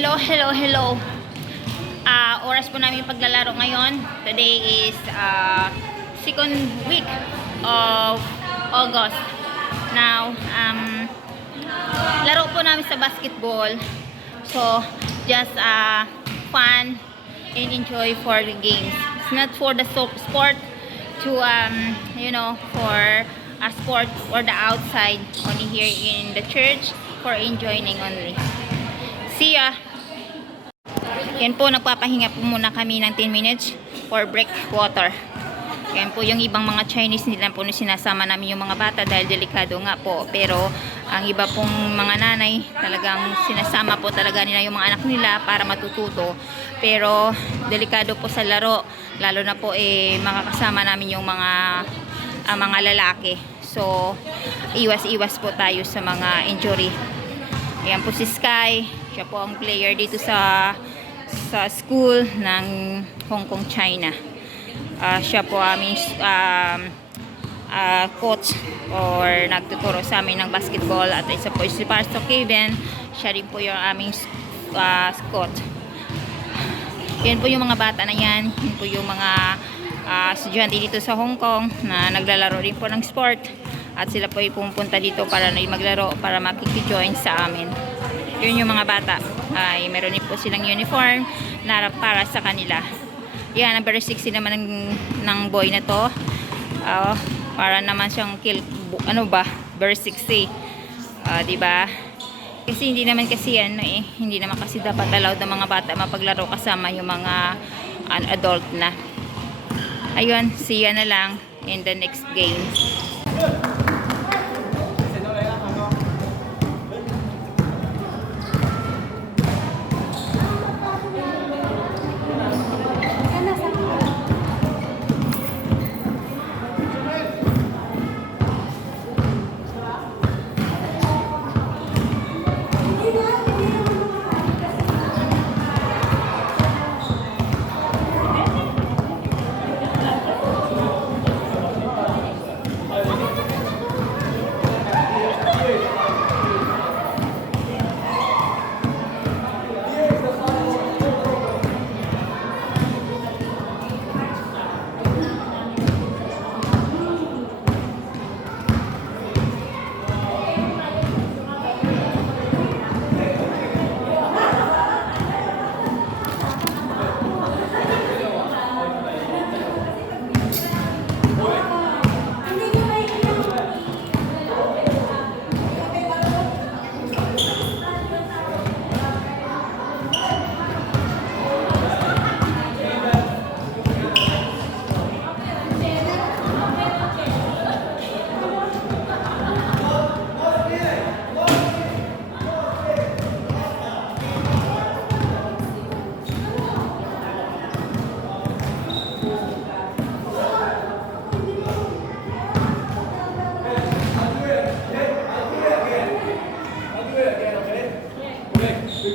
Hello, hello, hello. Oras po namin paglalaro ngayon. Today is second week of August. Now, laro po namin sa basketball. So, just fun and enjoy for the games. It's not for the sport to, for a sport or the outside. Only here in the church for enjoying only. See ya! Yan po, nagpapahinga po muna kami ng 10 minutes for break water. Yan po, yung ibang mga Chinese, hindi lang po sinasama namin yung mga bata dahil delikado nga po. Pero ang iba pong mga nanay, talagang sinasama po talaga nila yung mga anak nila para matututo. Pero delikado po sa laro, lalo na po makakasama namin yung mga lalaki. So, iwas-iwas po tayo sa mga injury. Ayan po si Sky, siya po ang player dito sa school ng Hong Kong, China. Siya po aming coach or nagtuturo sa amin ng basketball. At isa po si Pastor Kevin, siya rin po yung aming coach. Yan po yung mga bata na yan. Yan po yung mga estudyante dito sa Hong Kong na naglalaro rin po ng sport. At sila po ay pumunta dito para maglaro, para makikijoin sa amin. Yun yung mga bata. Meron din po silang uniform na para sa kanila. Yan, number 60 naman ng boy na to. Para naman siyang verse 60. Diba? Kasi hindi naman kasi hindi naman kasi dapat allowed ng mga bata mapaglaro kasama yung mga adult na. Ayun, see ya na lang in the next game.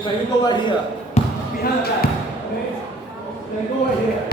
Can you go right here? Behind the back. Okay? Can you go right here?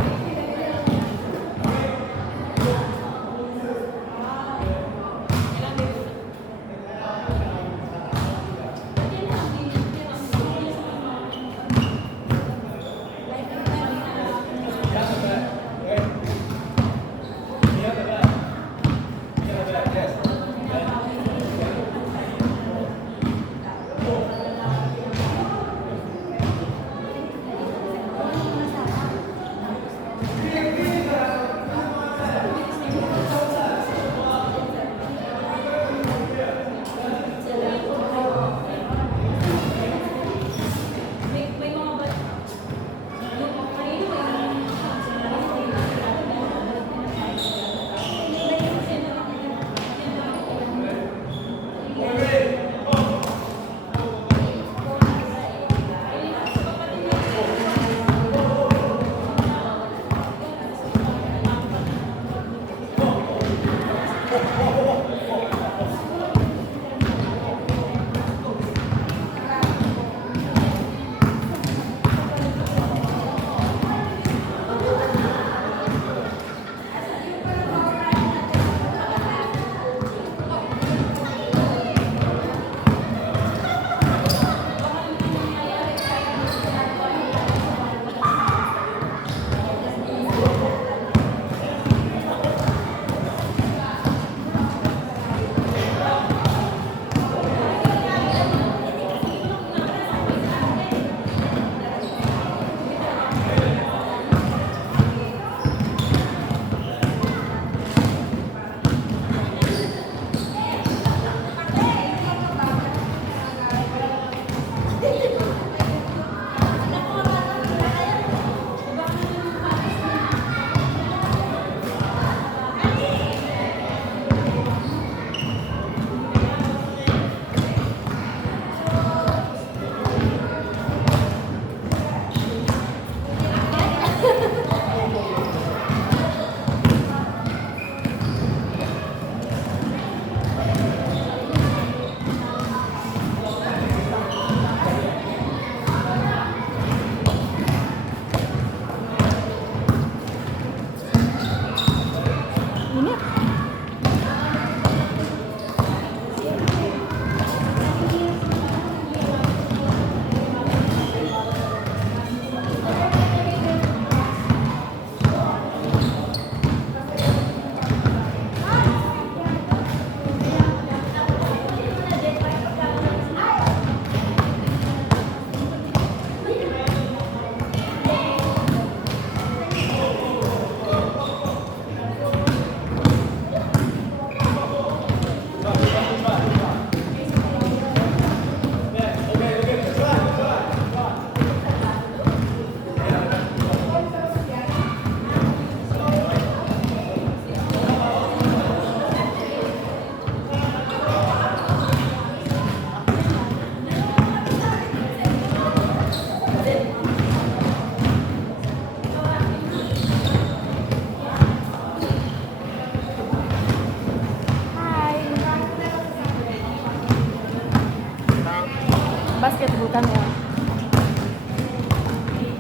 basketball kami. Ah.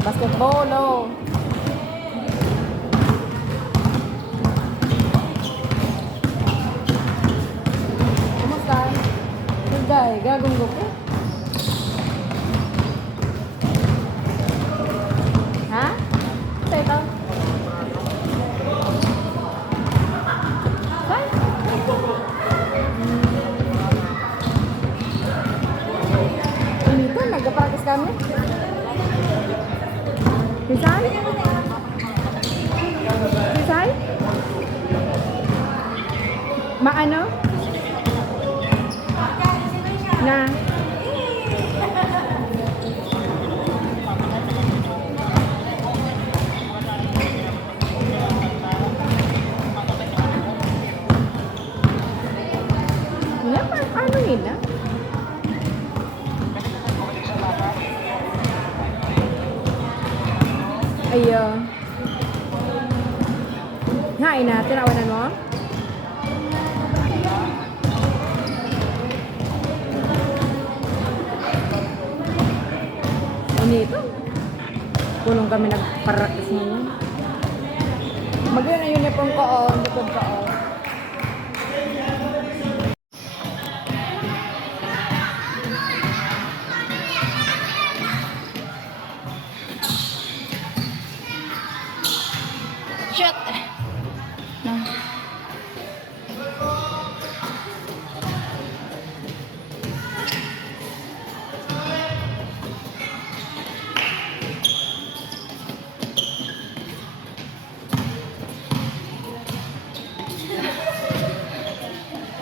Basketball, oh. Kumusta? Hindi, gagong gupo. Ha? Sa ito? Saan? Dito, nagpa-practice kami. Sisay? Sisay? Maano? Na? Ano yun ah? Ayo. Hain na, tinawanan mo? Ano ito? Kulong kami nagparakis niya. Mag-yun ang uniform ko o, likod ko o. Shot. No.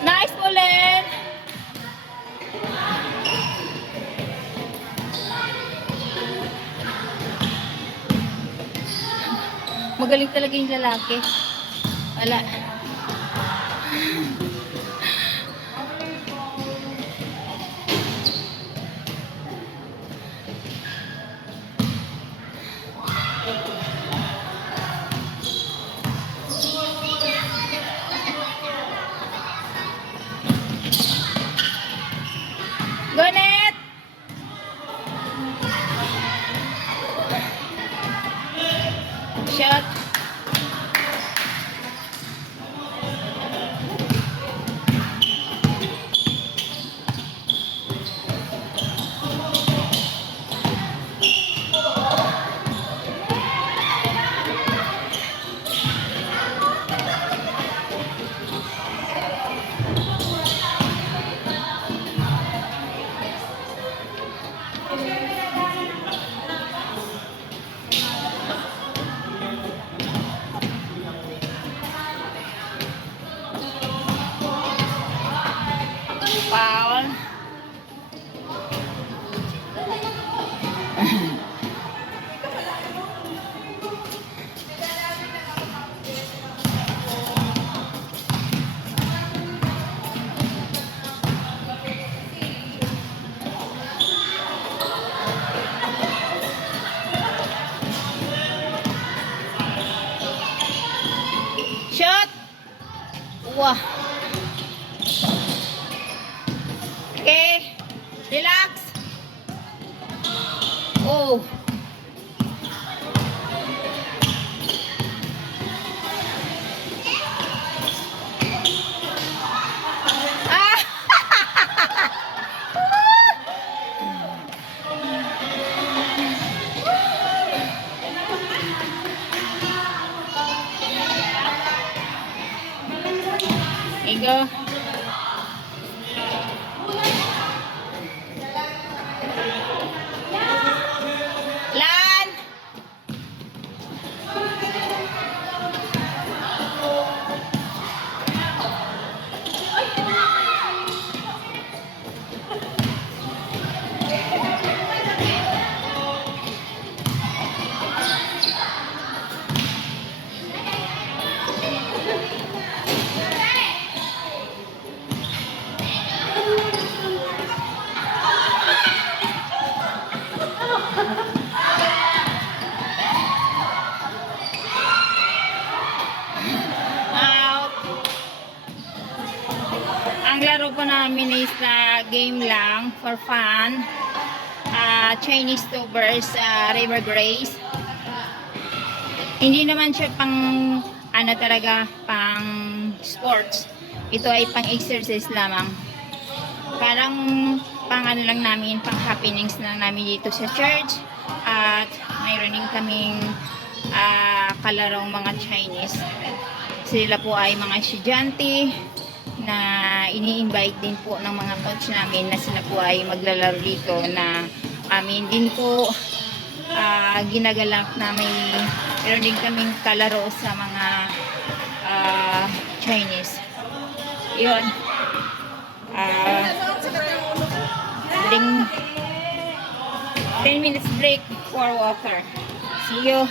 Nice, Mullen. Magaling talaga yung lalaki. Wala. Go, Net! Shot. Foul. Shot. Wah. Okay. Relax. Oh. There you go. Lan. Ang laro po namin is na game lang for fun. Chinese tubers River Grace. Hindi naman siya pang ano talaga, pang sports. Ito ay pang exercise lamang. Parang pang ano lang namin, pang happenings lang namin dito sa church. At mayroon din kaming kalarong mga Chinese. Sila po ay mga estudyante na ini-invite din po ng mga coach namin na sila po ay maglalaro dito na amin din po ginagalak na meron din kaming kalaro sa mga Chinese. Yun. 10 minutes break for water. See you.